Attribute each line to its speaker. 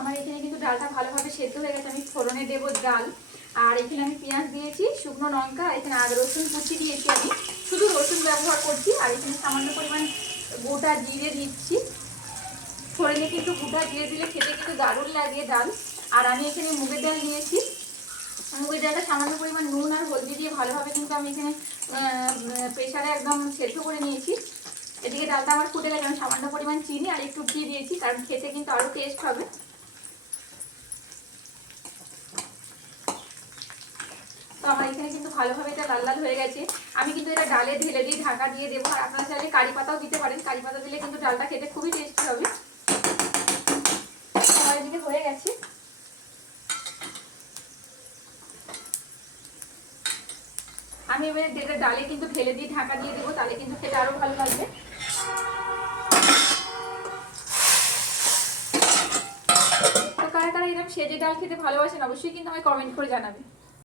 Speaker 1: আমার এখানে কিন্তু ডালটা ভালোভাবে সেদ্ধ হয়ে গেছে। আমি ফোড়নে দেবো ডাল। আর এখানে আমি পেঁয়াজ দিয়েছি, শুকনো লঙ্কা, এখানে আদা, রসুন কুচি দিয়েছি আমি। শুধু রসুন ব্যবহার করছি আর এখানে সামান্য পরিমাণ গোটা জিরে দিচ্ছি। ফোড়নে কিন্তু গোটা জিরে দিলে খেতে কিন্তু দারুণ লাগে ডাল। আর আমি এখানে মুগের ডাল নিয়েছি। মুগের ডালটা সামান্য পরিমাণ নুন আর হলদি দিয়ে ভালোভাবে কিন্তু আমি এখানে প্রেশারে একদম সেদ্ধ করে নিয়েছি। এদিকে ডালটা আমার ফুটে গেছে, আমি সামান্য পরিমাণ চিনি আর একটু ঘি দিয়েছি, কারণ খেতে কিন্তু আরও টেস্ট হবে তো আমার এখানে কিন্তু ভালোভাবে এটা লাল লাল হয়ে গেছে। আমি কিন্তু এটা ডালে ঢেলে দিয়ে ঢাকা দিয়ে দেবো। আর আপনারা চাইলে কারি পাতাও দিতে পারেন। কারি পাতা দিলে কিন্তু ডালটা খেতে খুবই টেস্টি হবে। আমার এদিকে হয়ে গেছে। আমি এবারে যেটা ডালে কিন্তু ঢেলে দিয়ে ঢাকা দিয়ে দেবো, তাহলে কিন্তু খেতে আরও ভালো লাগবে। কারা কারা এরকম সেজে ডাল খেতে ভালোবাসেন, অবশ্যই কিন্তু আমায় কমেন্ট করে জানাবে